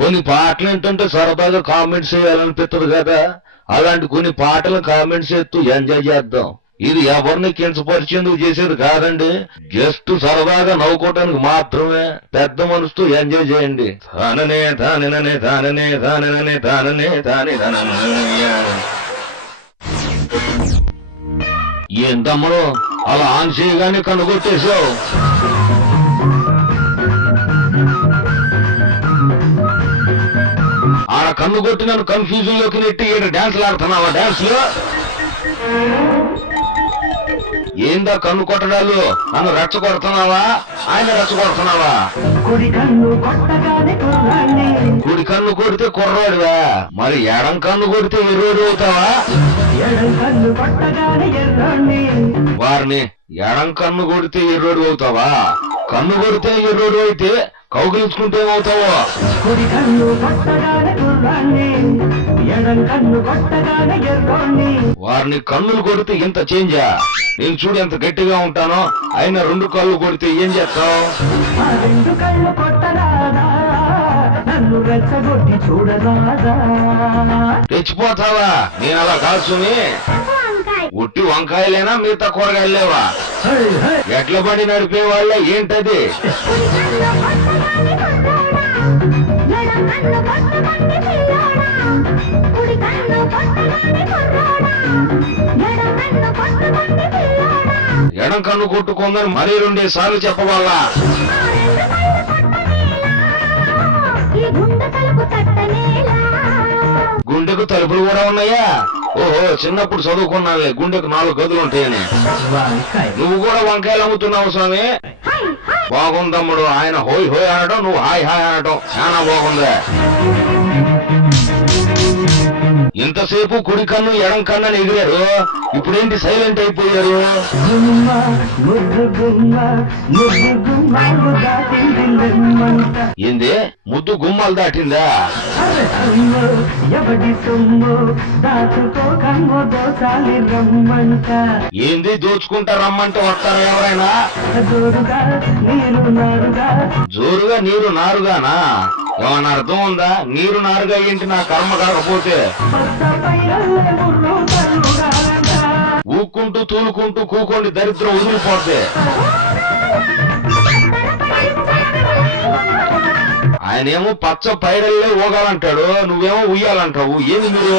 కొన్ని పాటలు ఏంటంటే సరదాగా కామెంట్స్ చేయాలనిపిస్తుంది కదా, అలాంటి కొన్ని పాటలు కామెంట్స్ చేస్తూ ఎంజాయ్ చేద్దాం. ఇది ఎవరిని కించపరిచేందుకు చేసేది కాదండి, జస్ట్ సరదాగా నవ్వుకోవటానికి మాత్రమే. పెద్ద మనసుతో ఎంజాయ్ చేయండి. తాననే తాననే తాననే తాననే తాననే తానే ఏం తమ్ముడు అలా ఆన్ చేయగానే కనుగొట్టేశావు. ఆడ కన్ను కొట్టి నన్ను కన్ఫ్యూజన్ లోకి నెట్టి డాన్స్లు ఆడుతున్నావా? డాన్స్ లో ఏందా కన్ను కొట్టడాలు? నన్ను రెచ్చగొడుతున్నావా? ఆయన రెచ్చగొడుతున్నావా? కుడి కన్ను కొడితే కుర్రాడువా, మరి ఎడం కన్ను కొడితే ఎర్రోడు అవుతావా? వారిని ఎడం కన్ను కొడితే ఎర్రోడు అవుతావా? కన్ను కొడితే ఎర్రోడు అయితే కౌగిలించుకుంటే ఏమవుతావో? వారిని కన్నులు కొడితే ఇంత చేంజా? నేను చూడు ఎంత గట్టిగా ఉంటానో, అయినా రెండు కళ్ళు కొడితే ఏం చేస్తావు? తెచ్చిపోతావా? నేను అలా కాల్చుని ఉట్టి వంకాయలేనా మిగతా కూరగాయలు లేవా? ఎట్ల పడి నడిపే వాళ్ళే ఏంటది? ఎడం కన్ను కొట్టుకోందని మరీ 2 సార్లు చెప్పవాలా? గుండెకు తలుపులు కూడా ఉన్నాయా? ఓహో, చిన్నప్పుడు చదువుకున్నానులే గుండెకు 4 గదులు ఉంటాయని. నువ్వు కూడా వంకాయలు అమ్ముతున్నావు స్వామి? బాగుందమ్ముడు. ఆయన హోయ్ హోయ్ అనడం, నువ్వు హాయ్ హాయ్ అనడం చాలా బాగుందా. ఇంతసేపు కుడి కన్ను ఎడం కన్ను అని ఎగిరారు, ఇప్పుడేంటి సైలెంట్ అయిపోయారు? ఏంది ముద్దు గుమ్మాలు దాటిందా? ఏంది దోచుకుంటా రమ్మంటే వస్తారా ఎవరైనా? జోరుగా నీరు నారుగానా? ఏమన్నా అర్థం ఉందా? నీరు నారుగా ఏంటి నా కర్మ కాకపోతే? ఊక్కుంటూ తూలుకుంటూ కూకోండి, దరిద్రం వదిలిపోతే. ఆయనేమో పచ్చ పైరల్లే ఊగాలంటాడు, నువ్వేమో ఉయ్యాలంటావు. ఏంది మీరు?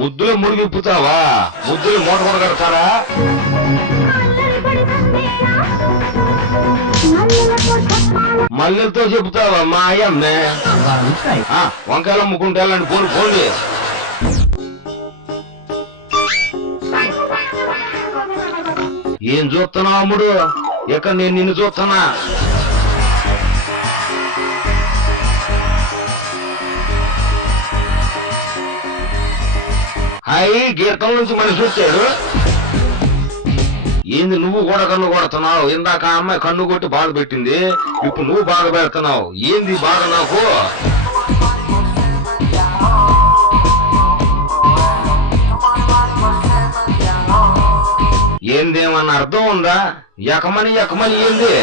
ముద్దులు ముడిగిప్పుతావా? ముద్దులు మూట కూడా కడతారా? మల్లెలతో చెబుతావా మా అయ్యమ్మే? వంకాయలు అమ్ముకుంటే వెళ్ళండి, పోను పోండి. ఏం చూస్తున్నావు అమ్ముడు? ఎక్కడ నేను నిన్ను చూస్తున్నా. హాయ్, గీతం నుంచి మనిషి వచ్చాడు. ఏంది నువ్వు కూడా కన్ను కొడుతున్నావు? ఇందాక ఆ అమ్మాయి కన్ను కొట్టి బాధ పెట్టింది, ఇప్పుడు నువ్వు బాధ పెడుతున్నావు. ఏంది బాధ నాకు? ఏందేమన్నా అర్థం ఉందా? ఎకమని ఎకమని ఏంది?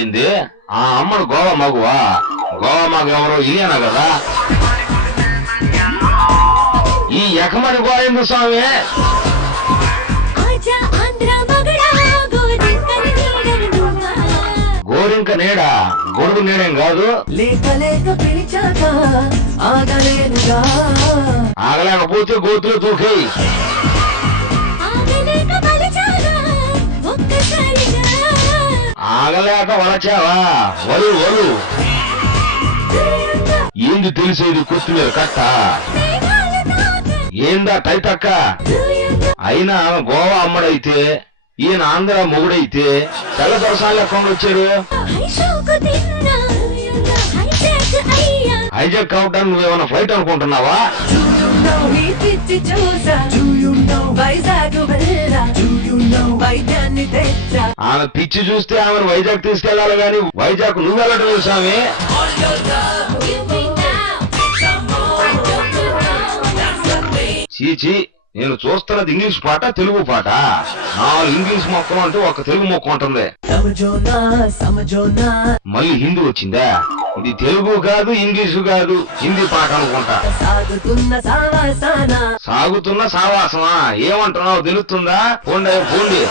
ఏంది ఆ అమ్మను గోవా మగువా? గోవా మగ ఎవరో ఇదేనా కదా? ఈ ఎకమని గోవింద స్వామి గోరింక నేడా? గొడుగు నేడేం కాదు. ఆగలేకపోతే గోతులు తూకి. ఆగలేక వలచావా? వలు వలు. ఏంది తెలిసేది? కొత్తిమీర కట్ట. ఏందా టైటక్క? అయినా గోవా అమ్మడైతే ఈయన ఆంధ్ర మొగుడైతే తెల్ల దొరసాలు ఎక్కడ వచ్చారు? హైజాక్ అవడానికి నువ్వేమన్నా ఫ్లైట్ అనుకుంటున్నావా? ఆమె పిచ్చి చూస్తే ఆమెను వైజాగ్ తీసుకెళ్లాలి గాని వైజాగ్ నువ్వు వెళ్ళడం లేదు స్వామి. చీచి, నేను చూస్తున్నది ఇంగ్లీష్ పాట తెలుగు పాట 4 ఇంగ్లీష్ మొక్కలు అంటే ఒక తెలుగు మొక్క ఉంటుంది మళ్ళీ హిందీ వచ్చిందా ఇది తెలుగు కాదు ఇంగ్లీషు కాదు హిందీ పాట అనుకుంటా సాగుతున్న సావాసమా ఏమంటున్నావు తెలుస్తుందా పోండి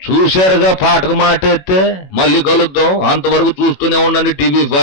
చూశారుగా పాటకు మాట ఎత్తే మళ్ళీ కలుద్దాం అంతవరకు చూస్తూనే ఉండండి TV5